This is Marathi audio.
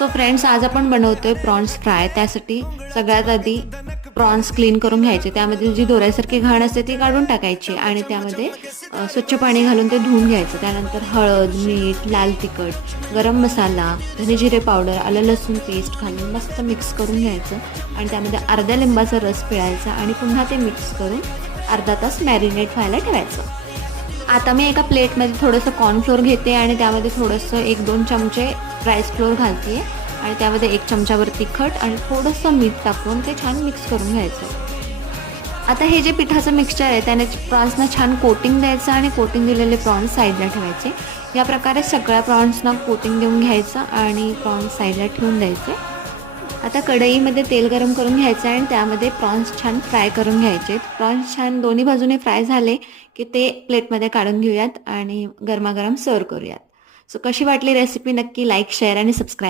सो फ्रेंड्स, आज आपण बनवतोय प्रॉन्स फ्राय. त्यासाठी सगळ्यात आधी प्रॉन्स क्लीन करून घ्यायचे. त्यामध्ये जी दोऱ्यासारखी घाण असते ती काढून टाकायची आणि त्यामध्ये स्वच्छ पाणी घालून ते धुवून घ्यायचं. त्यानंतर हळद, मीठ, लाल तिखट, गरम मसाला, धने जिरे पावडर, आलं लसूण पेस्ट घालून मस्त मिक्स करून घ्यायचं आणि त्यामध्ये अर्ध्या लिंबाचा रस पिळायचा आणि पुन्हा ते मिक्स करून अर्धा तास मॅरिनेट व्हायला ठेवायचं. आता मी एका प्लेटमध्ये थोडंसं कॉर्नफ्लोअर घेते आणि त्यामध्ये थोडंसं 1-2 चमचे राईस फ्लोअर घालते आणि त्यामध्ये 1 चमचाभर तिखट आणि थोडंसं मीठ टाकून ते छान मिक्स करून घ्यायचं. आता हे जे पिठाचं मिक्सचर आहे त्याने प्रॉन्सना छान कोटिंग द्यायचं आणि कोटिंग दिलेले प्रॉन्स साईडला ठेवायचे. या प्रकारे सगळ्या प्रॉन्सना कोटिंग देऊन घ्यायचं आणि प्रॉन्स साईडला ठेवून द्यायचे. आता कढईमध्ये तेल गरम करून घ्यायचं आणि त्यामध्ये प्रॉन्स छान फ्राय करून घ्यायचे. प्रॉन्स छान दोन्ही बाजूने फ्राय झाले की ते प्लेटमध्ये काढून घेऊयात आणि गरमागरम सर्व करूयात. सो कशी वाटली रेसिपी नक्की लाईक, शेअर आणि सबस्क्राईब